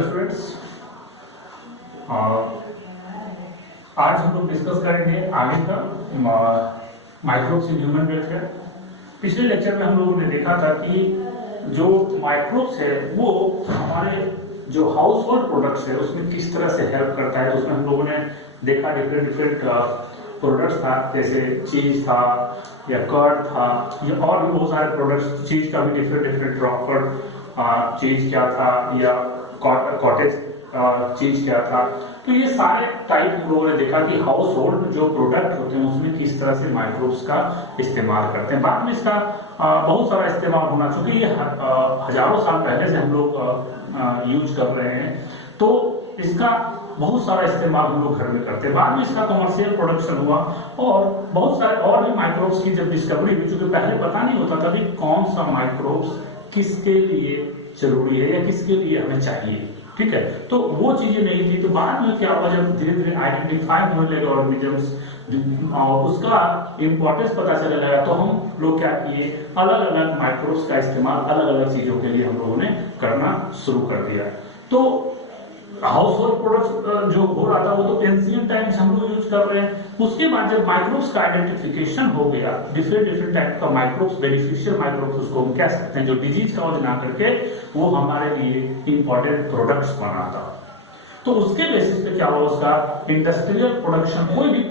Hello students, आज हम लोग डिस्कस करेंगे आगे का माइक्रोब्स इन ह्यूमन वेलफेयर। पिछले लेक्चर में हम लोगों ने देखा था कि जो माइक्रोब्स है वो हमारे जो हाउस होल्ड प्रोडक्ट्स है उसमें किस तरह से हेल्प करता है। तो उसमें हम लोगों ने देखा डिफरेंट प्रोडक्ट्स था, जैसे चीज था या कर्ड था या और भी बहुत सारे प्रोडक्ट्स। चीज का भी डिफरेंट रॉकफोर्ड चीज क्या था या कॉटेज चीज क्या था। तो ये सारे टाइप हम लोगों ने देखा कि हाउस होल्ड जो प्रोडक्ट होते हैं उसमें किस तरह से माइक्रोब्स का इस्तेमाल करते हैं। बाद में इसका बहुत सारा इस्तेमाल होना, चूंकि ये हजारों साल पहले से हम लोग यूज कर रहे हैं, तो इसका बहुत सारा इस्तेमाल हम लोग घर में करते हैं। बाद में इसका कमर्शियल प्रोडक्शन हुआ और बहुत सारे और भी माइक्रोब्स की जब डिस्कवरी हुई, क्योंकि पहले पता नहीं होता था कि कौन सा माइक्रोब्स किसके लिए जरूरी है या किसके लिए हमें चाहिए, ठीक है। तो वो चीजें नहीं थी। तो बाद में क्या हुआ, जब धीरे धीरे आइडेंटिफाई होने लगे ऑर्गेनिजम्स और उसका इंपॉर्टेंस पता चलने लगा, तो हम लोग क्या किए, अलग अलग माइक्रोब्स का इस्तेमाल अलग अलग चीजों के लिए हम लोगों ने करना शुरू कर दिया। तो हाउस होल्ड प्रोडक्ट्स जो हो रहा था वो तो एंशिएंट टाइम से हम लोग यूज कर रहे हैं। उसके बाद जब माइक्रोब्स का आइडेंटिफिकेशन हो गया, डिफरेंट टाइप का माइक्रोब्स, बेनिफिशियल माइक्रोब्स उसको हम कह सकते हैं, जो डिजीज कॉज ना करके वो हमारे लिए इंपॉर्टेंट प्रोडक्ट्स बनाता। तो उसके बेसिस पे क्या हुआ, उसका इंडस्ट्रियल प्रोडक्शन, कोई भी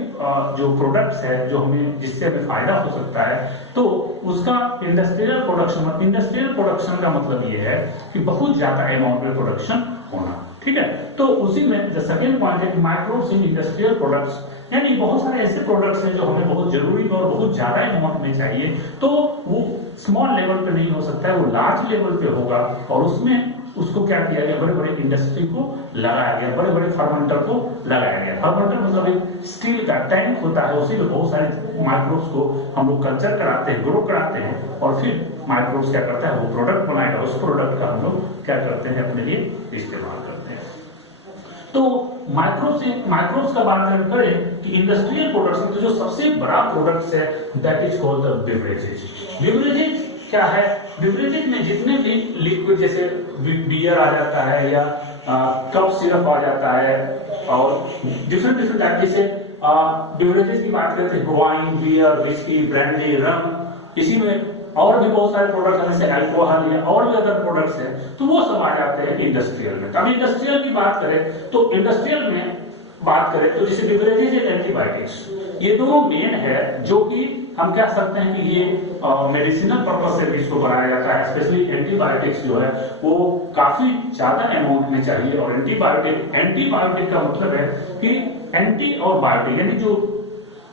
जो प्रोडक्ट्स है जो हमें जिससे हमें फायदा हो सकता है, तो उसका इंडस्ट्रियल प्रोडक्शन का मतलब ये है कि बहुत ज्यादा अमाउंट में प्रोडक्शन होना, ठीक है। तो उसी में द सेकंड पॉइंट है माइक्रोब्स इन इंडस्ट्रियल प्रोडक्ट्स, यानी बहुत सारे ऐसे प्रोडक्ट्स हैं जो हमें बहुत जरूरी और बहुत ज्यादा अमाउंट में चाहिए। तो वो स्मॉल लेवल पे नहीं हो सकता है, वो लार्ज लेवल पे होगा और उसमें उसको क्या किया गया, बड़े बड़े इंडस्ट्री को लगाया गया, बड़े बड़े फर्मेंटर को लगाया गया। फर्मेंटर मतलब एक स्टील का टैंक होता है, उसी में बहुत सारे माइक्रोब्स को हम लोग कल्चर कराते हैं, ग्रो कराते हैं और फिर माइक्रोब्स क्या करता है, वो प्रोडक्ट बनाएगा। उस प्रोडक्ट का हम लोग क्या करते हैं, अपने लिए इस्तेमाल करते हैं। तो माइक्रोब्स का बात करें कि इंडस्ट्रियल प्रोडक्ट्स में तो जो सबसे बड़ा प्रोडक्ट्स है that is called the beverages. Beverages क्या है, बेवरेजेज में जितने भी लिक्विड, जैसे बियर आ जाता है या कप सिरप आ जाता है और डिफरेंट टाइप, जैसे बेवरेजेज की बात करते हैं, वाइन, बियर, विस्की, ब्रांडी, रम, इसी में और भी बहुत सारे प्रोडक्ट्स हैं जैसे अल्कोहल या और भी अदर प्रोडक्ट्स हैं, तो वो सब आ जाते हैं इंडस्ट्रियल में। अब इंडस्ट्रियल की बात करें तो इंडस्ट्रियल में बात करें तो जैसे बेवरेजेज एंड एंटीबायोटिक्स, ये दोनों मेन है जो कि हम कह सकते हैं कि ये मेडिसिनल पर्पस से भी इसको बनाया जाता है। स्पेशली एंटीबायोटिक्स जो है वो काफी ज्यादा अमाउंट में चाहिए। और एंटीबायोटिक का मतलब है कि एंटी और बायोटिक, यानी जो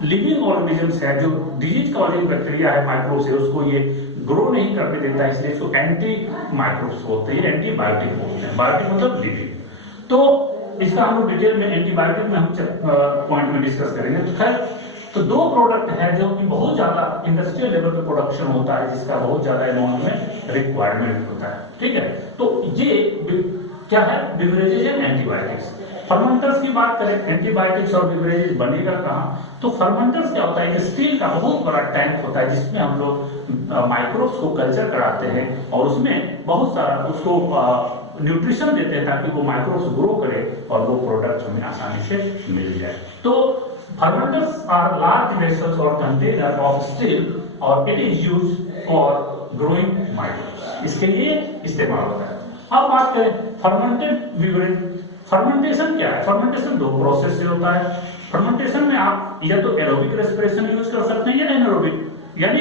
लिविंग ऑर्गेनिजम्स है, जो डिजीज कॉजिंग बैक्टीरिया है, माइक्रोब्स है, उसको ये ग्रो नहीं करने देता है, इसलिए इसको एंटी माइक्रोब्स बोलते हैं, एंटीबायोटिक बोलते हैं। बायोटिक मतलब लिविंग। तो इसका हम लोग डिटेल में एंटीबायोटिक में हम पॉइंट में डिस्कस करेंगे। तो खैर, तो दो प्रोडक्ट है जो कि बहुत ज्यादा इंडस्ट्रियल लेवल पे प्रोडक्शन होता है, जिसका बहुत ज्यादा अमाउंट में रिक्वायरमेंट होता है, ठीक है। तो ये क्या है, बेवरेजेज एंड एंटीबायोटिक्स। फर्मेंटर्स की बात करें, एंटीबायोटिक्स और बेवरेजेज बनेगा कहाँ, तो फर्मेंटर्स क्या होता है कि स्टील का बहुत बड़ा टैंक होता है जिसमें हम लोग माइक्रोब्स को कल्चर कराते हैं और उसमें बहुत सारा उसको न्यूट्रिशन देते हैं ताकि वो माइक्रोब्स ग्रो करे और वो प्रोडक्ट हमें आसानी से मिल जाए। तो फर्मेंटर्स आर लार्ज वेसल्स और कंटेनर ऑफ स्टील और it is used for growing microbes, इसके लिए इस्तेमाल होता है। अब बात करें फर्मेंटेड बेवरेज। फर्मेंटेशन क्या है, फर्मेंटेशन दो प्रोसेस से होता है। फर्मेंटेशन में आप या तो एरोबिक रेस्पिरेशन यूज कर सकते हैं या एनारोबिक, यानी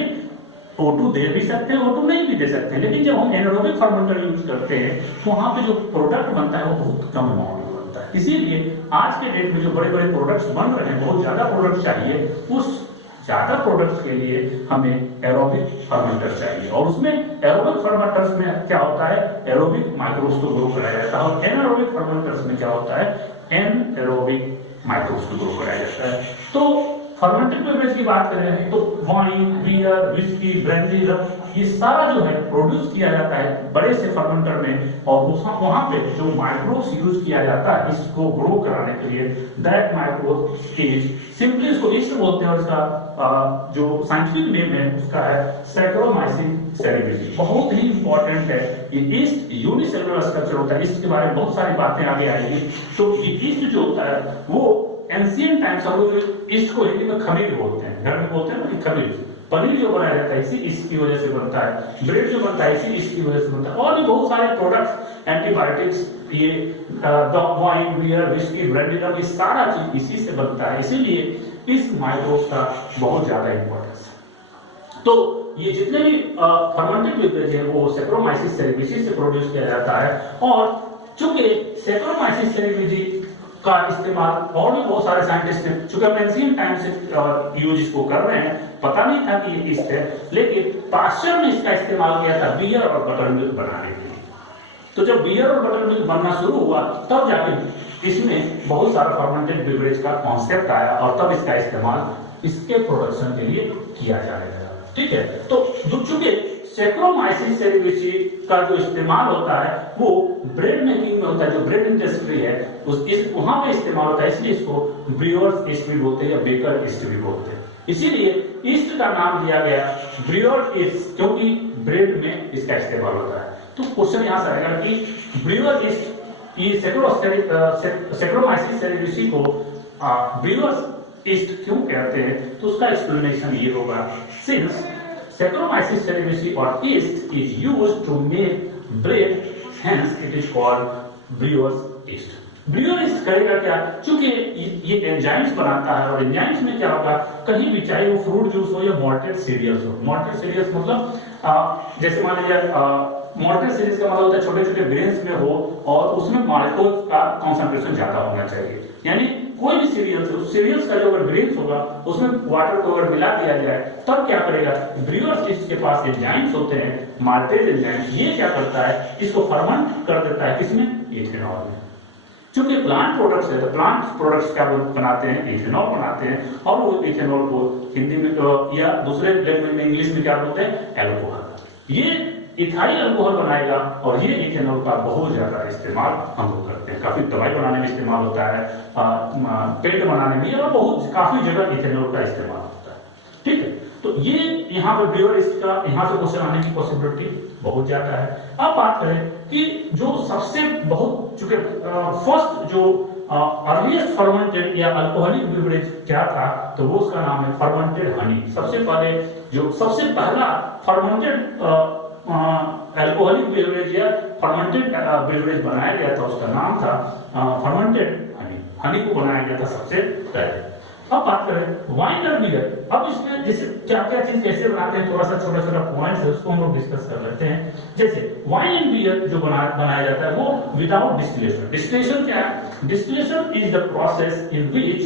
O2 दे भी सकते हैं, O2 नहीं भी दे सकते हैं। लेकिन जब हम एनारोबिक फर्मेंटर यूज करते हैं तो वहां पे जो प्रोडक्ट बनता है वो बहुत कम अमाउंट में बनता है। इसीलिए आज के डेट में जो बड़े बड़े प्रोडक्ट्स बन रहे हैं, बहुत ज्यादा प्रोडक्ट चाहिए, उस ज्यादा प्रोडक्ट्स के लिए हमें एरोबिक फर्मेंटर चाहिए। और उसमें एरोबिक फर्मेंटर्स में क्या होता है, एरोबिक माइक्रोब्स को ग्रो कराया जाता है और एनारोबिक फर्मेंटर्स में क्या होता है, एनएरोबिक माइक्रोब्स को ग्रो कराया जाता है। तो फर्मेंटेड बेवरेज की बात करें तो वाइन, बियर, विस्की, ब्रांडी, रम, ये सारा जो है प्रोड्यूस किया जाता है बड़े से फर्मेंटर में, और वहां पे जो माइक्रोब्स यूज किया जाता है इसको ग्रो कराने के लिए, दैट माइक्रोब इज सिंपली, इसको ईस्ट बोलते हैं, और इसका जो साइंटिफिक नेम है उसका है सैक्रोमाइसिन सेरेब्रेसी। बहुत ही इंपॉर्टेंट है ये ईस्ट, यूनिसेलुलर स्ट्रक्चर होता है। ईस्ट के बारे में बहुत सारी बातें आगे आएगी। तो ये ईस्ट जो होता है वो एंशिएंट टाइम्स, हम लोग ईस्ट को हिंदी में खमीर बोलते हैं, घर में बोलते हैं ना कि खमीर। पनीर जो बनाया जाता है इसी ईस्ट की वजह से बनता है, ब्रेड जो बनता है इसी ईस्ट की वजह से बनता है, और भी बहुत सारे प्रोडक्ट्स, एंटीबायोटिक्स, ये वाइन, बियर, विस्की, ब्रांडी, रम, ये सारा चीज इसी से बनता है। इसीलिए इस माइक्रोब्स का बहुत ज्यादा इंपॉर्टेंस है। तो ये जितने भी फर्मेंटेड बेवरेज है वो सैक्रोमाइसिस सेरेब्रेसी से प्रोड्यूस किया जाता है, और चूंकि सैक्रोमाइसिस सेरेब्रेसी का इस्तेमाल और भी बहुत सारे साइंटिस्ट ने, चूंकि हम एंशिएंट टाइम से यूज इसको कर रहे हैं, पता नहीं था कि ये ईस्ट है, लेकिन पाश्चर ने इसका इस्तेमाल किया था बियर और बटर मिल्क बनाने के लिए। तो जब बियर और बटर मिल्क बनना शुरू हुआ तब जाके इसमें बहुत सारा फर्मेंटेड बेवरेज का कॉन्सेप्ट आया, और तब इसका इस्तेमाल इसके प्रोडक्शन के लिए किया जाने लगा। ठीक है, तो चूंकि सैक्रोमाइसिस सेरेब्रेसी का जो इस्तेमाल होता है वो ब्रेड मेकिंग में होता है, जो ब्रेड इंडस्ट्री है वहां पे इस्तेमाल होता है, इसलिए इसको ब्रूअर्स ईस्ट भी बोलते हैं या बेकर ईस्ट भी बोलते हैं। इसीलिए ईस्ट का नाम दिया गया ब्रूअर ईस्ट, क्योंकि ब्रेड में इसका इस्तेमाल होता है। तो क्वेश्चन यहां से आएगा कि ब्रूअर ईस्ट, ये सैक्रोमाइसिस सेरेब्रेसी को ब्रूअर्स ईस्ट क्यों कहते हैं, तो उसका एक्सप्लेनेशन ये होगा, since Saccharomyces cerevisiae or yeast is used to make bread, hence it is called brewer's yeast. Breuer east करेगा क्या, क्योंकि ये एंजाइम्स बनाता है, और एंजाइम्स में क्या होगा, कहीं भी चाहे वो फ्रूट जूस हो या मॉल्टेड सीरियल्स हो। मॉल्टेड सीरियल्स मतलब जैसे मान लीजिए मॉल्टेड सीरियल्स का मतलब होता है छोटे छोटे ग्रेन्स में हो और उसमें माल्टोज का कॉन्सेंट्रेशन ज्यादा होना चाहिए, यानी कोई भी सीरियल्स है, उस सीरियल्स का जो अगर ग्रेन्स होगा उसमें वाटर को अगर मिला दिया जाए तब क्या करेगा, ब्रूअर ईस्ट के पास एंजाइम्स होते हैं, माल्टेज एंजाइम्स, ये क्या करता है, इसको फर्मेंट कर देता है, किसमें, इथेनॉल में। क्योंकि प्लांट प्रोडक्ट्स है तो प्लांट प्रोडक्ट्स क्या बनाते हैं, इथेनॉल बनाते हैं, और वो इथेनॉल को हिंदी में या दूसरे लैंग्वेज में इंग्लिश में क्या बोलते हैं, एल्कोहल। ये इथाइल अल्कोहल बनाएगा, और ये इथेनॉल का बहुत ज्यादा इस्तेमाल हम लोग करते हैं, काफी दवाई बनाने में इस्तेमाल होता है, पेंट बनाने में, और बहुत काफी जगह इथेनॉल का इस्तेमाल होता है। ठीक है, तो ये यहाँ पे ब्रूअर ईस्ट का यहाँ से क्वेश्चन आने की पॉसिबिलिटी बहुत ज्यादा है। अब बात करें कि जो सबसे बहुत, चूंकि फर्स्ट जो अर्लीस्ट फर्मेंटेड या अल्कोहलिक बेवरेज क्या था, तो वो उसका नाम है फर्मेंटेड हनी। सबसे पहला फर्मेंटेड अल्कोहलिक बेवरेज या फर्मेंटेड बेवरेज बनाया गया था, उसका नाम था फर्मेंटेड हनी। हनी को बनाया गया था सबसे पहले। अब बात करें वाइन और बियर। अब इसमें जैसे क्या क्या चीज कैसे बनाते हैं, थोड़ा सा छोटा छोटा पॉइंट्स है, उसको हम लोग डिस्कस कर लेते हैं। जैसे वाइन एंड बियर जो बनाया जाता है वो विदाउट डिस्टिलेशन। डिस्टिलेशन क्या है, distillation is the process in which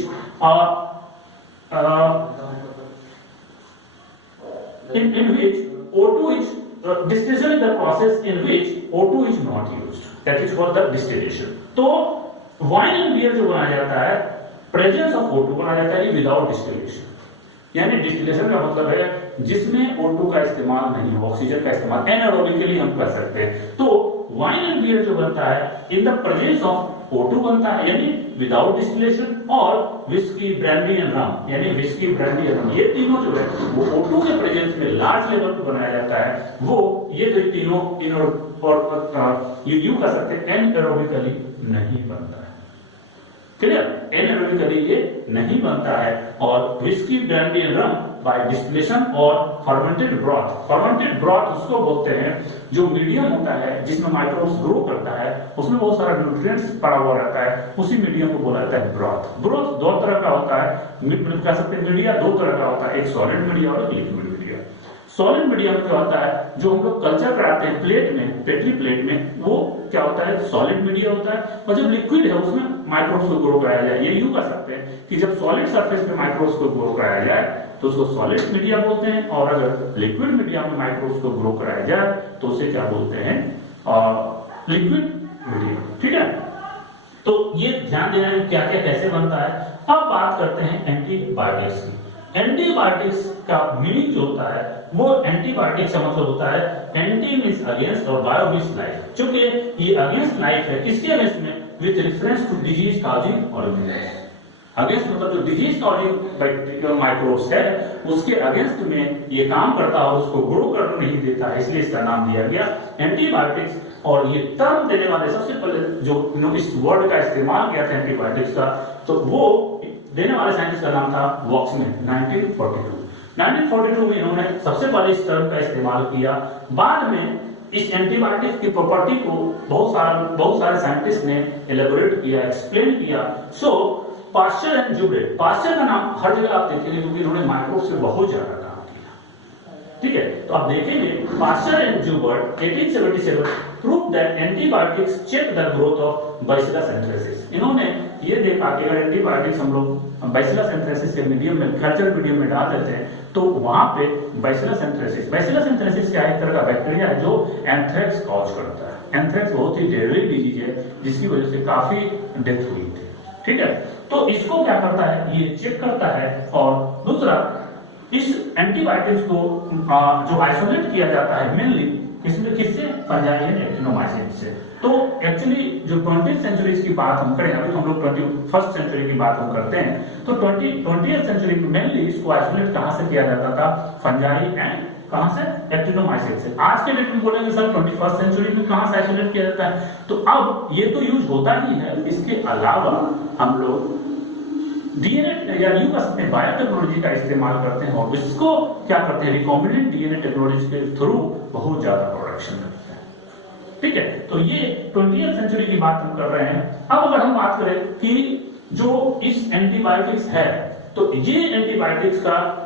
in which O2 is distillation is the process in which O2 is not used, that is called the distillation। तो wine and beer जो बनाया जाता है presence of O2 बनाया जाता है without distillation, यानी distillation का मतलब है जिसमें O2 का इस्तेमाल नहीं हो, ऑक्सीजन का इस्तेमाल एनारोबिकली हम कर सकते हैं। तो वाइन एंड बियर जो बनता है in the presence of O2 बनता है, यानी विदाउट डिस्टिलेशन, और विस्की, ब्रांडी एंड रम, यानी विस्की, ब्रांडी एंड रम, ये तीनों जो है वो O2 के प्रेजेंस में लार्ज लेवल पे बनाया जाता है। वो ये जो तीनों यूं कर सकते हैं एनएरोबिकली नहीं बनता है, क्लियर, एनएरोबिकली ये नहीं बनता है। और whisky, brandy and rum by distillation और फर्मेंटेड ब्रॉथ। फर्मेंटेड ब्रॉथ उसको बोलते हैं जो मीडियम होता है जिसमें माइक्रोब्स ग्रो करता है, उसमें बहुत सारा न्यूट्रिएंट्स पड़ा हुआ रहता है, उसी मीडियम को बोला जाता है ब्रॉथ। ब्रॉथ दो तरह का होता है, कह सकते हैं मीडिया दो तरह का होता है, एक सॉलिड मीडिया और एक लिक्विड मीडिया। सॉलिड मीडियम क्या होता है, जो हम लोग कल्चर कराते हैं प्लेट में, पेट्री प्लेट में, वो क्या होता है, सॉलिड मीडिया होता है। और जब लिक्विड है उसमें माइक्रोब्स को ग्रो कराया जाए, ये यूं कर सकते हैं कि जब सॉलिड सरफेस पे माइक्रोब्स को ग्रो कराया जाए तो उसको सॉलिड मीडिया बोलते हैं, और अगर लिक्विड मीडिया में माइक्रोब्स को ग्रो कराया जाए तो उसे क्या बोलते हैं, लिक्विड मीडिया। ठीक है, तो ये ध्यान देना है क्या क्या कैसे बनता है। अब बात करते हैं एंटीबायोटिक्स की। एंटीबायोटिक्स का मीनिंग जो होता है वो एंटीबायोटिक्स का मतलब होता है एंटी मींस अगेंस्ट और बायो मींस लाइफ। चूंकि ये अगेंस्ट लाइफ है, किसके अगेंस्ट में? With reference to disease causing organisms. Against मतलब जो डिजीज कॉजिंग बैक्टीरिया माइक्रोब्स है उसके अगेंस्ट में ये काम करता है, उसको ग्रो करने नहीं देता है, इसलिए इसका नाम दिया गया एंटीबायोटिक्स। और ये टर्म देने वाले सबसे पहले जो इस वर्ड का इस्तेमाल किया था एंटीबायोटिक्स का, तो वो देने वाले साइंटिस्ट का नाम था वॉक्समैन। 1942 में इन्होंने सबसे पहले इस टर्म का इस्तेमाल किया। बाद में इस एंटीबायोटिक की प्रॉपर्टी को बहुत सारे साइंटिस्ट ने एलेबोरेट किया, एक्सप्लेन किया। सो पास्चर एंड जूबरेट, पास्चर का नाम हर जगह आप देखेंगे क्योंकि इन्होंने माइक्रोब से बहुत ज्यादा काम किया। ठीक है, तो आप देखेंगे Pasteur and Joubert 1877 prove that antibiotics check the growth of bacillus anthracis. इन्होंने ये देखा कि अगर एंटीबायोटिक्स हम लोग बैसिलस एंथ्रेसिस के मीडियम में, कल्चर मीडियम में डाल देते हैं तो वहां पे बैसिलस एंथ्रेसिस क्या है? एक तरह का बैक्टीरिया है जो एंथ्रेक्स कॉज करता है। एंथ्रेक्स बहुत ही डेडली डिजीज है जिसकी वजह से काफी डेथ हुई थी। ठीक है, तो इसको क्या करता है? ये चेक करता है। और दूसरा, इस एंटीबायोटिक्स को जो आइसोलेट किया जाता है मेनली किससे? फंजाई एंड एक्टिनोमाइसिन से। तो एक्चुअली जो 20th सेंचुरी की बात हम करें, अभी तो हम लोग 21st सेंचुरी की बात हम करते हैं, तो 20th सेंचुरी में मेनली इसको आइसोलेट कहां से किया जाता था? फंजाई एंड कहां से? एक्टिनोमाइसिन से। आज के डेट में बोलेंगे सर 21st सेंचुरी में कहां से आइसोलेट किया जाता है? तो अब ये तो यूज होता ही है, इसके अलावा हम लोग डीएनए या यूं कह सकते हैं बायोटेक्नोलॉजी का इस्तेमाल करते हैं और इसको क्या करते हैं? रिकॉम्बिनेंट डीएनए टेक्नोलॉजी के थ्रू बहुत ज्यादा प्रोडक्शन करते हैं। ठीक है, तो ये 20th सेंचुरी की बात हम कर रहे हैं। अब अगर हम बात करें कि जो इस एंटीबायोटिक्स है, तो ये एंटीबायोटिक्स का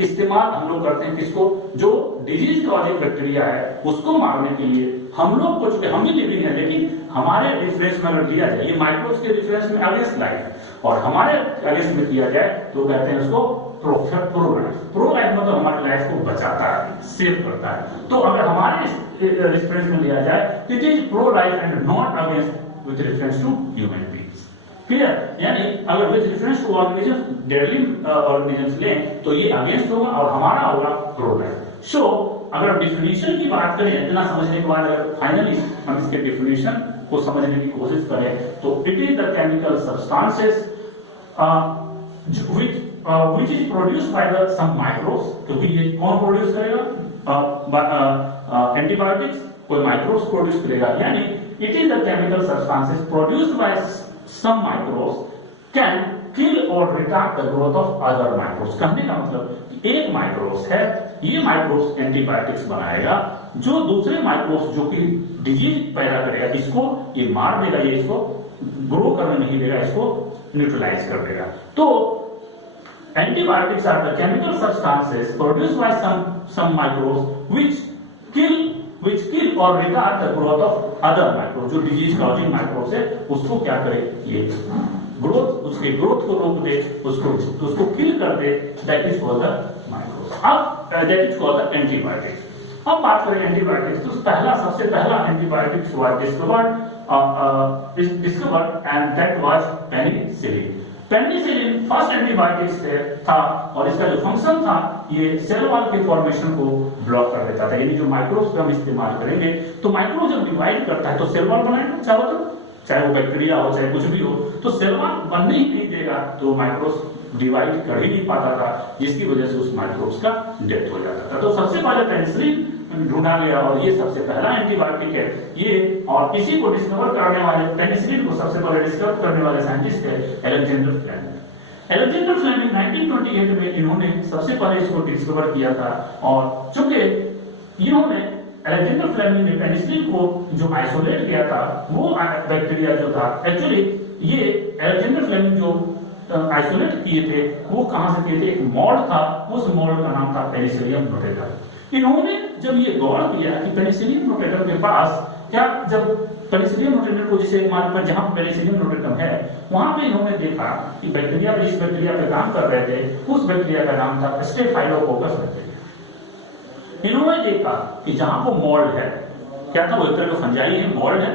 इस्तेमाल हम लोग करते हैं किसको? जो डिजीज कॉजिंग बैक्टीरिया है उसको मारने के लिए। हम लोग को, चूंकि हम ही लिविंग है, लेकिन हमारे रिफरेंस में अगर लिया जाए, ये माइक्रोब्स के रिफरेंस में अगेंस्ट लाइफ और हमारे अगेंस्ट में किया जाए तो कहते हैं उसको प्रो लाइफ मतलब हमारी लाइफ को बचाता है, सेव करता है। तो अगर हमारे रिफरेंस में लिया जाए, it is pro life and not against with reference to human beings. Clear? यानी अगर with reference to organisms, deadly organisms लें तो ये अगेंस्ट होगा और हमारा होगा प्रो लाइफ। सो अगर डिफिनीशन की बात करें, इतना समझने के बाद अगर फाइनली हम इसके डिफिनीशन को समझने की कोशिश करें तो it is the chemical substances which is produced by the some microbes। क्योंकि ये कौन प्रोड्यूस करेगा? एंटीबायोटिक्स कोई माइक्रोब्स प्रोड्यूस करेगा। यानी it is the chemical substances produced by some microbes can kill or retard the growth of other microbes। कहने का मतलब एक माइक्रोब्स है, ये माइक्रोब्स एंटीबायोटिक्स बनाएगा जो दूसरे माइक्रोब्स जो कि डिजीज पैदा करेगा इसको ये मार देगा, ये इसको ग्रो करने नहीं देगा, इसको न्यूट्रलाइज कर देगा। तो antibiotics are the chemical substances produced by some microbes which kill or retard the growth of other microbes। जो डिजीज कॉजिंग माइक्रोब्स है उसको क्या करे? ये ग्रोथ, उसके ग्रोथ को रोक दे, उसको किल कर दे। That is called the microbes. अब that is called the antibiotics. अब बात करें एंटीबायोटिक्स, तो सबसे पहला antibiotics was discovered and that was penicillin. Penicillin first antibiotics था और इसका जो फंक्शन था ये सेल वॉल के फॉर्मेशन को ब्लॉक कर देता था। यानी जो माइक्रोब्स का हम इस्तेमाल करेंगे तो माइक्रोब जब डिवाइड करता है तो सेल वॉल बनाएगा, चाहे वो बैक्टीरिया हो चाहे कुछ भी हो, तो सेल वॉल बनने ही नहीं देगा, तो माइक्रोब्स डिवाइड कर ही नहीं पाता था, जिसकी वजह से उस माइक्रोब्स का डेथ हो जाता था। तो सबसे पहले पेनिसिलिन ढूंढा गया और ये सबसे पहला एंटीबायोटिक है ये। और इसी को डिस्कवर करने वाले, पेनिसिलिन को सबसे पहले डिस्कवर करने वाले साइंटिस्ट है अलेक्जेंडर फ्लेमिंग। अलेक्जेंडर फ्लेमिंग 1928 में इन्होंने सबसे पहले इसको डिस्कवर किया था। और चूंकि इन्होंने अलेक्जेंडर फ्लेमिंग ने पेनिसिलिन को जो आइसोलेट किया था वो बैक्टीरिया जो था, एक्चुअली ये अलेक्जेंडर फ्लेमिंग जो आइसोलेट किए थे वो कहां से किए थे? एक मॉड था, उस मॉड का नाम था पेनिसिलियम नोटेटम। इन्होंने जब ये गौर किया कि पेनिसिलियम नोटेटम के पास क्या, जब पेनिसिलियम नोटेटम को जिसे हमारे पास जहां पेनिसिलियम नोटेटम है वहां पे इन्होंने देखा कि बैक्टीरिया पे, जिस बैक्टीरिया पे काम कर रहे थे उस बैक्टीरिया का नाम था स्टेफाइलोकोकस बैक्टीरिया। इन्होंने देखा कि जहां वो मोल्ड है, क्या था वो? एक तरह का फंजाई है, मोल्ड है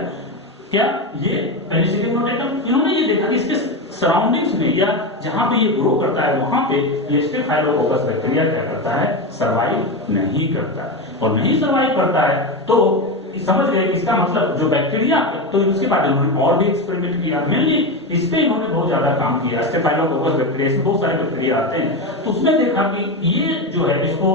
क्या ये पेनिसिलियम नोटेटम। इन्होंने ये देखा कि इसके सराउंडिंग्स में या जहां पे ये ग्रो करता है वहां पे ये स्टेफाइलोकोकस बैक्टीरिया क्या करता है, सर्वाइव नहीं करता है। और नहीं सर्वाइव करता है तो समझ गए इसका मतलब जो बैक्टीरिया, तो इसके बाद इन्होंने और भी एक्सपेरिमेंट किया, मेनली इस पे इन्होंने बहुत ज्यादा काम किया। स्टेफाइलोकोकस बैक्टीरिया, इसमें बहुत सारे बैक्टीरिया आते हैं, तो उसमें देखा कि ये जो है इसको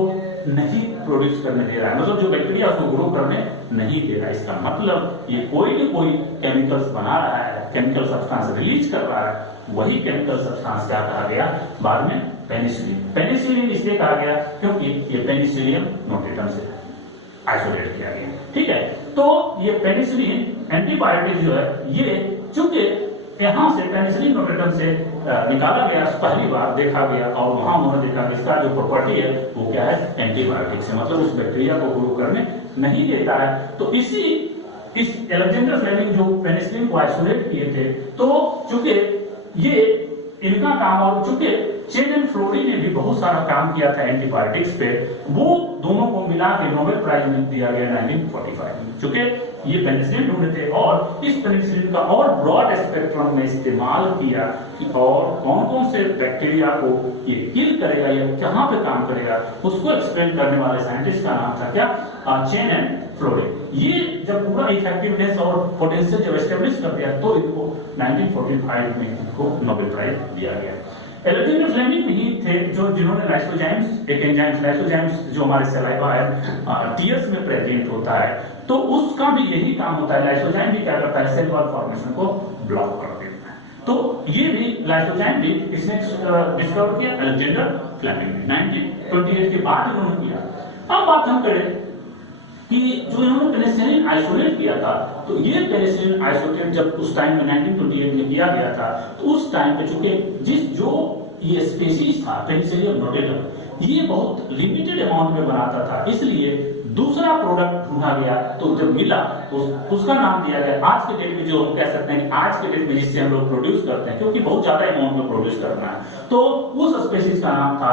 नहीं प्रोड्यूस करने दे रहा है, मतलब जो बैक्टीरिया उसको ग्रो करने नहीं दे रहा है। इसका मतलब ये कोई न कोई केमिकल्स बना रहा है, केमिकल सब्सटेंस रिलीज कर रहा है। वही केमिकल सब्सटेंस क्या कहा गया बाद में, पेनिसिलिन। पेनिसिलिन इसलिए कहा गया क्योंकि ये पेनिसिलियम नोटेटम से आइसोलेट किया गया, ठीक है। तो ये पेनिसिलिन एंटीबायोटिक जो है, ये चूंकि यहां से पेनिसिलिन नोटेटम से निकाला गया, पहली बार देखा गया, और वहां उन्होंने देखा कि इसका जो प्रॉपर्टी है वो क्या है, एंटीबायोटिक से, मतलब उस बैक्टीरिया को ग्रो करने नहीं देता है। तो इस अलेक्जेंडर फ्लेमिंग जो पेनिसिलिन को आइसोलेट किए थे, तो चूंकि ये इनका काम, और चूंकि चेन एंड फ्लोरी ने भी बहुत सारा काम किया था एंटीबायोटिक्स पे, वो दोनों को मिला के नोबेल प्राइज दिया गया 1945 में। चूंकि ये पेनिसिलिन ढूंढे थे और इस पेनिसिलिन का और ब्रॉड स्पेक्ट्रम में इस्तेमाल किया कि और कौन कौन से बैक्टीरिया को ये किल करेगा या कहां पे काम करेगा, उसको एक्सप्लेन करने वाले साइंटिस्ट का नाम था क्या, चेन एंड फ्लोरी। ये जब पूरा इफेक्टिवनेस और पोटेंशियल जब एस्टेब्लिश कर दिया तो इनको 1945 में इनको नोबेल प्राइज दिया गया। अलेक्जेंडर फ्लेमिंग ही थे जो जिन्होंने लाइसोजाइम्स, एक एंजाइम्स लाइसोजाइम्स जो हमारे सलाइवा है टीयर्स में प्रेजेंट होता है, तो उसका भी यही काम होता है। लाइसोजाइम भी क्या करता है, सेल वॉल फॉर्मेशन को ब्लॉक कर देता है। तो ये भी लाइसोजाइम भी इसने डिस्कवर किया अलेक्जेंडर फ्लेमिंग ने 1928 के बाद इन्होंने किया। अब बात हम करें कि जो इन्होंने पेनिसिलिन आइसोलेट किया था, तो ये पेनिसिलिन आइसोलेट जब उस टाइम में 1928 में किया गया था, तो उस टाइम पे चूंकि जो ये स्पीसीज था पेनिसिलियम नोटेटम, ये बहुत लिमिटेड अमाउंट में बनाता था, इसलिए दूसरा प्रोडक्ट ढूंढा गया। तो जब मिला तो उसका नाम दिया गया, आज के डेट में जो हम कह सकते हैं कि आज के डेट में जिससे हम लोग प्रोड्यूस करते हैं, क्योंकि बहुत ज्यादा अमाउंट में प्रोड्यूस करना है, तो उस स्पीसीज का नाम था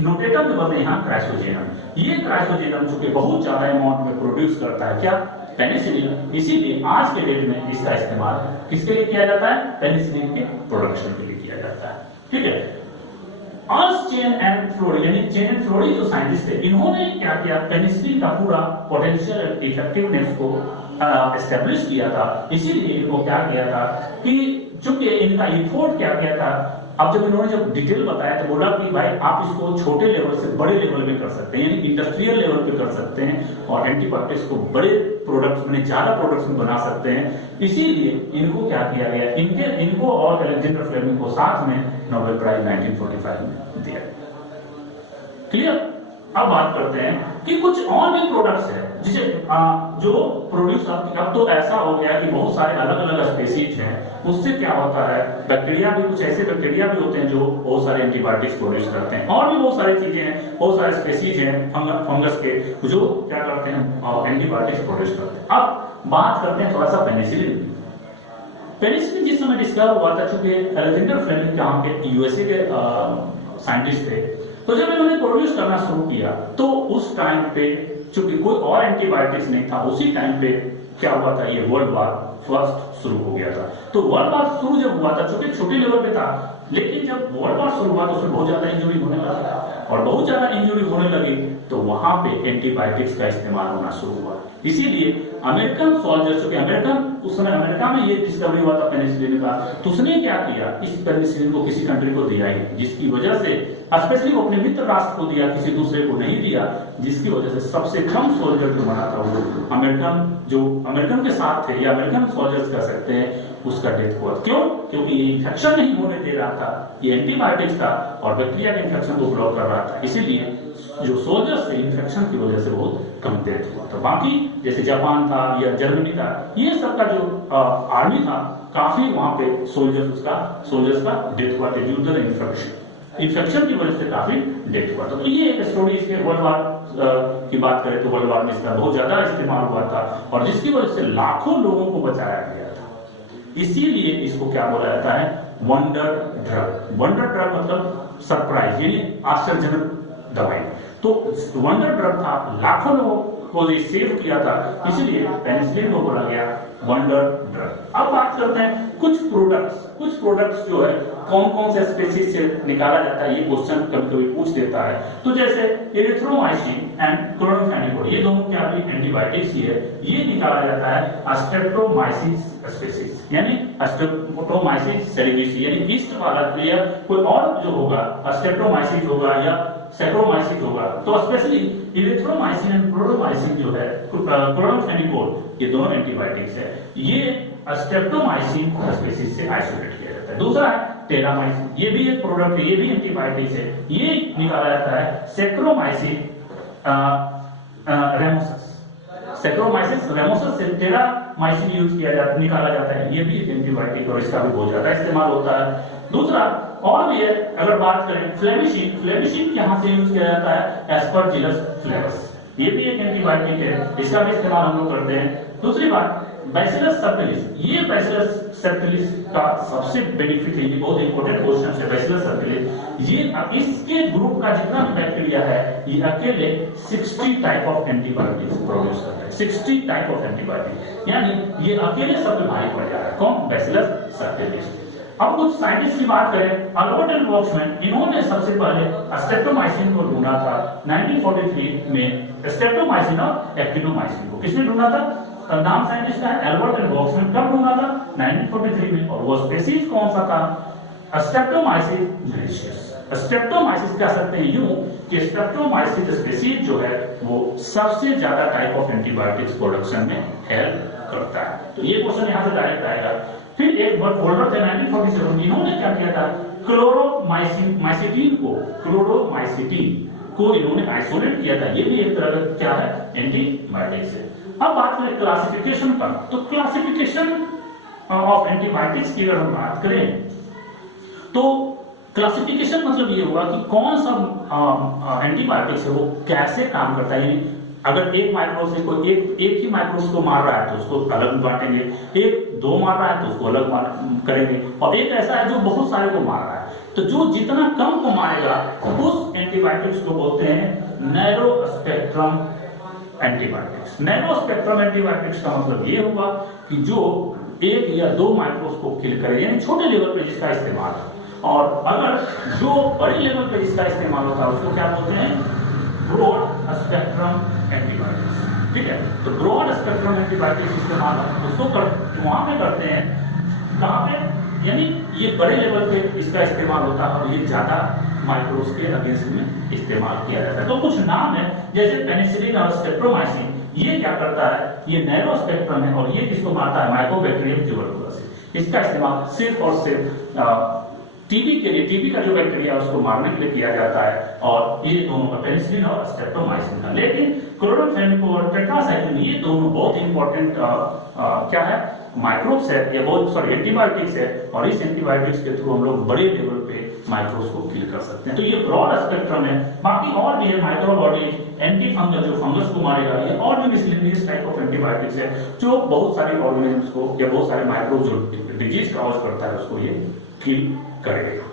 नोटेटम के बदले यहाँ क्राइसोजेनम। ये क्राइसोजेनम चूंकि बहुत ज्यादा अमाउंट में प्रोड्यूस करता है क्या, पेनिसिलिन, इसीलिए आज के डेट में इसका इस्तेमाल किसके लिए किया जाता है, पेनिसिलिन के प्रोडक्शन के लिए किया जाता है, ठीक है। अर्स चेन एंड फ्लोरी, यानी चेन एंड फ्लोरी जो साइंटिस्ट थे, इन्होंने क्या किया, पेनिसिलिन का पूरा पोटेंशियल इफेक्टिवनेस को एस्टेब्लिश किया था। इसीलिए इनको क्या किया था कि चूंकि इनका इफोर्ट क्या किया था, अब जब इन्होंने जब डिटेल बताया तो बोला कि भाई आप इसको छोटे लेवल से बड़े लेवल में कर सकते हैं, यानी इंडस्ट्रियल लेवल पे कर सकते हैं, और एंटीबायोटिक्स को बड़े प्रोडक्ट्स में, ज्यादा प्रोडक्ट्स में बना सकते हैं। इसीलिए इनको क्या किया गया, इनको और अलेक्जेंडर फ्लेमिंग को साथ में नोबेल प्राइज 1945 में दिया। क्लियर। अब बात करते हैं कि कुछ और भी प्रोडक्ट्स है जिसे जो प्रोड्यूस, अब तो ऐसा हो गया कि बहुत सारे अलग अलग स्पीसीज हैं, उससे क्या होता है, बैक्टीरिया भी, कुछ ऐसे बैक्टीरिया भी होते हैं जो बहुत सारे एंटीबायोटिक्स प्रोड्यूस करते हैं, और भी बहुत सारी चीजें हैं, बहुत सारे स्पीसीज हैं फंगस के जो क्या करते हैं, एंटीबायोटिक्स प्रोड्यूस करते हैं। अब बात करते हैं थोड़ा सा पेनिसिलिन। पेनिसिलिन जिस समय डिस्कवर हुआ था, चूंकि अलेक्जेंडर फ्लेमिंग यहाँ के यूएसए के साइंटिस्ट थे, तो जब इन्होंने प्रोड्यूस करना शुरू किया तो उस टाइम पे चूंकि कोई और एंटीबायोटिक्स नहीं था, उसी टाइम पे क्या हुआ था, ये वर्ल्ड वार फर्स्ट शुरू हो गया था। तो वर्ल्ड वार शुरू जब हुआ था, चूंकि छोटे लेवल पे था, लेकिन जब वर्ल्ड वार शुरू हुआ तो उसमें बहुत ज्यादा इंजरी होने लगा, और बहुत ज्यादा इंजरी होने लगी तो वहां पे एंटीबायोटिक्स का इस्तेमाल होना शुरू हुआ। इसीलिए अमेरिकन सोल्जर्स, क्योंकि उस समय अमेरिका में ये डिस्कवरी हुआ था पेनिसिलिन का, तो उसने क्या किया, इस पेनिसिलिन को किसी कंट्री को दिया ही, जिसकी वजह से स्पेशली वो अपने मित्र राष्ट्र को दिया, किसी दूसरे को नहीं दिया, जिसकी वजह से सबसे कम सोल्जर जो मरा था वो अमेरिकन के साथ थे, या अमेरिकन सोल्जर्स कह सकते हैं, उसका डेथ हुआ। क्यों? क्योंकि ये इन्फेक्शन नहीं होने दे रहा था, ये एंटीबायोटिक्स था और बैक्टीरिया के इन्फेक्शन को ब्लॉक कर रहा था, इसीलिए जो सोल्जर्स थे इन्फेक्शन की वजह से बहुत कम डेथ हुआ था। बाकी जैसे जापान था या जर्मनी था, ये सबका जो आर्मी था, काफी वहां पे सोल्जर्स का डेथ हुआ था ड्यू टू इन्फेक्शन की वजह से काफी डेथ हुआ था। तो ये एक स्टोरी, इसके वर्ल्ड वार की बात करें तो वर्ल्ड वार में इसका बहुत ज्यादा इस्तेमाल हुआ था, और जिसकी वजह से लाखों लोगों को बचाया गया था। इसीलिए इसको क्या बोला जाता है, वंडर ड्रग। वंडर ड्रग मतलब सरप्राइज, यानी आश्चर्यजनक दवाई। तो वंडर ड्रग था, लाखों लोग को सेव किया था, इसलिए पेनिसिलिन को बोला गया वंडर ड्रग। अब बात करते हैं कुछ प्रोडक्ट्स जो है कौन कौन से स्पीशीज से निकाला जाता है, ये क्वेश्चन कभी कभी पूछ देता है। तो जैसे एरिथ्रोमाइसिन एंड क्लोरोफेनिकोल, ये दोनों क्या भी एंटीबायोटिक्स ही है, ये निकाला जाता है स्ट्रेप्टोमाइसिस स्पीशीज, यानी स्ट्रेप्टोमाइसिस सेरेविसी, यानी ईस्ट वाला या कोई और जो होगा स्ट्रेप्टोमाइसिस होगा या सैक्रोमाइसिस होगा। तो स्पेशली इरिथ्रोमाइसिन एंड क्लोरोमाइसिन जो है, क्लोरोफेनिकोल, ये दोनों एंटीबायोटिक्स है, ये स्ट्रेप्टोमाइसिन स्पीशीज से आइसोलेट किया जाता है। दूसरा है टेरामाइसिन, ये भी एक प्रोडक्ट है, ये भी एंटीबायोटिक्स है, ये निकाला जाता है सैक्रोमाइसिन रेमोसस, सैक्रोमाइसिस रेमोसस से टेरामाइसिन यूज किया जाता, निकाला जाता है, ये भी एक एंटीबायोटिक और इसका भी बहुत ज्यादा इस्तेमाल होता है। दूसरा और भी है, अगर बात करें फ्लेमिशिन यहां से यूज किया जाता है एस्परजिलस फ्लेवस, ये भी एक एंटीबायोटिक है, इसका भी इस्तेमाल हम लोग करते हैं। दूसरी बात बैसिलस सबटिलिस, ये बैसिलस सबटिलिस का सबसे बेनिफिट है, ये बहुत इंपॉर्टेंट क्वेश्चन है। बैसिलस सबटिलिस ये इसके ग्रुप का जितना भी बैक्टीरिया है, ये अकेले 60 टाइप ऑफ एंटीबायोटिक्स प्रोड्यूस करता है, 60 टाइप ऑफ एंटीबायोटिक, यानी ये अकेले सब पे भारी पड़ जा रहा है। कौन? Bacillus subtilis. अब कुछ साइंटिस्ट की बात करें, अल्बर्ट एंड वॉक्समैन, इन्होंने सबसे पहले स्ट्रेप्टोमाइसिन को ढूंढा था 1943 में, स्ट्रेप्टोमाइसिन और एक्टिनोमाइसिन को किसने ढूंढा था? नाम साइंटिस्ट का है एल्बर्ट एंड वॉक्समैन। कब ढूंढा था? 1943 में। और वो स्पीशीज कौन सा था? स्ट्रेप्टोमाइसिस यूरेशियस। स्ट्रेप्टोमाइसिस कह सकते हैं यूं कि स्ट्रेप्टोमाइसिस स्पीशीज जो है वो सबसे ज्यादा टाइप ऑफ एंटीबायोटिक्स प्रोडक्शन में हेल्प करता है। तो ये क्वेश्चन यहां से डायरेक्ट आएगा। फिर एक वर्ड फोल्डर थे 1947, इन्होंने क्या किया था? क्लोरोमाइसिटीन को इन्होंने आइसोलेट किया था, ये भी एक तरह का क्या है? एंटीबायोटिक्स है। अब बात करें क्लासिफिकेशन का, तो क्लासिफिकेशन ऑफ एंटीबायोटिक्स की अगर हम बात करें तो क्लासिफिकेशन मतलब ये हुआ कि कौन सा एंटीबायोटिक्स है वो कैसे काम करता है। अगर एक माइक्रोब से कोई एक ही माइक्रोब को मार रहा है तो उसको अलग बांटेंगे, एक दो मार रहा है तो उसको अलग करेंगे, और एक ऐसा है जो बहुत सारे को मार रहा है, तो जो जितना कम को मारेगा उस एंटीबायोटिक्स को बोलते हैं narrow spectrum antibiotics. Narrow spectrum antibiotics का मतलब ये हुआ कि जो एक या दो माइक्रोब्स को किल करे, यानी छोटे लेवल पे जिसका इस्तेमाल है, और अगर जो बड़े लेवल पे जिसका इस्तेमाल होता है उसको क्या बोलते हैं? Broad spectrum antibiotics. ठीक है, तो ब्रॉड स्पेक्ट्रम एंटीबायोटिक्स इस्तेमाल उसको वहां पे करते हैं, कहां पे? यानी ये बड़े लेवल पे इसका इस्तेमाल होता है और ये ज्यादा माइक्रोब्स के अगेंस्ट में इस्तेमाल किया जाता है। तो कुछ नाम है जैसे पेनिसिलिन और स्ट्रेप्टोमाइसिन, ये क्या करता है? ये नैरो स्पेक्ट्रम है और ये किसको मारता है? Mycobacterium tuberculosis. इसका इस्तेमाल सिर्फ और सिर्फ टीबी के लिए, टीबी का जो बैक्टीरिया है उसको मारने के लिए किया जाता है, और ये दोनों का पेनिसिलिन और स्ट्रेप्टोमाइसिन का। लेकिन क्लोरोफेनिकोल और टेट्रासाइक्लिन ये दोनों बहुत इंपॉर्टेंट क्या है? माइक्रोब्स है, या बहुत सॉरी एंटीबायोटिक्स है, और इस एंटीबायोटिक्स के थ्रू हम लोग बड़े लेवल पे माइक्रोब्स को किल कर सकते हैं। तो ये ब्रॉड स्पेक्ट्रम है। बाकी और भी है माइक्रोबॉडी, एंटी फंगल जो फंगस को मारेगा, ये और भी मिसलेनियस टाइप ऑफ एंटीबायोटिक्स है जो बहुत सारे ऑर्गेनिजम्स को या बहुत सारे माइक्रोब जो डिजीज कॉज करता है उसको ये किल करेगा।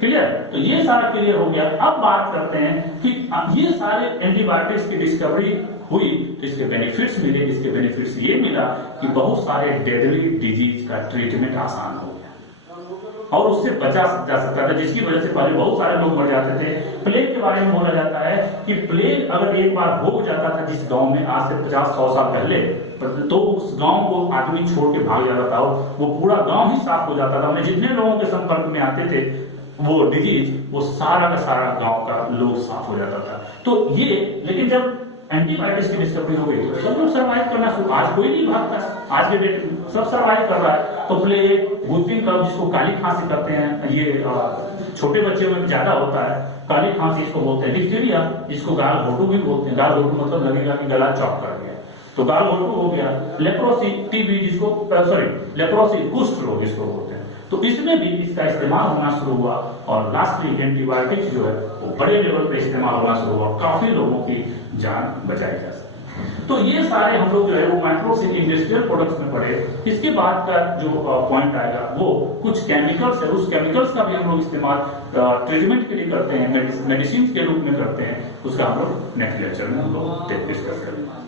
क्लियर? तो ये सारा क्लियर हो गया। अब बात करते हैं कि ये सारे एंटीबायोटिक्स की डिस्कवरी हुई तो इसके बेनिफिट्स मिले। इसके बेनिफिट्स ये मिला कि बहुत सारे डेडली डिजीज का ट्रीटमेंट आसान हो गया और उससे बचा जा सकता था, जिसकी वजह से पहले बहुत सारे लोग मर जाते थे। प्लेग के बारे में बोला जाता है कि प्लेग अगर एक बार हो जाता था जिस गांव में आज से 50-100 साल पहले, तो उस गांव को आदमी छोड़ के भाग जाता था, वो पूरा गांव ही साफ हो जाता था। जितने लोगों के संपर्क में आते थे वो डिजीज, वो सारा का सारा गांव का लोग साफ हो जाता था। तो ये, लेकिन जब एंटीबायोटिक्स की डिस्कवरी हो गई तो सब लोग सर्वाइव करना शुरू। आज कोई नहीं भागता, आज के डेट में सब सर्वाइव कर रहा है। तो प्लेग, वुफिंग कफ जिसको काली खांसी करते हैं, ये छोटे बच्चों में ज्यादा होता है, काली खांसी इसको बोलते हैं। डिप्थीरिया जिसको गाल घोटू भी बोलते हैं, गाल घोटू मतलब लगेगा कि गला चौक कर गया, तो गाल घोटू हो गया। लेप्रोसी, टीबी जिसको लेप्रोसी कुष्ठ रोग जिसको बोलते हैं, तो इसमें भी इसका इस्तेमाल होना शुरू हुआ। और लास्टली एंटीबायोटिक्स जो है वो बड़े लेवल पे इस्तेमाल होना शुरू हुआ, काफी लोगों की जान बचाई जा सकती है। तो ये सारे हम लोग जो है वो माइक्रोब्स इन इंडस्ट्रियल प्रोडक्ट्स में पढ़े। इसके बाद का जो पॉइंट आएगा वो कुछ केमिकल्स है, उस केमिकल्स का भी हम लोग इस्तेमाल ट्रीटमेंट के लिए करते हैं, मेडिसिन के रूप में करते हैं, उसका हम लोग नेक्स्ट लेक्चर में हम लोग डिस्कस करेंगे।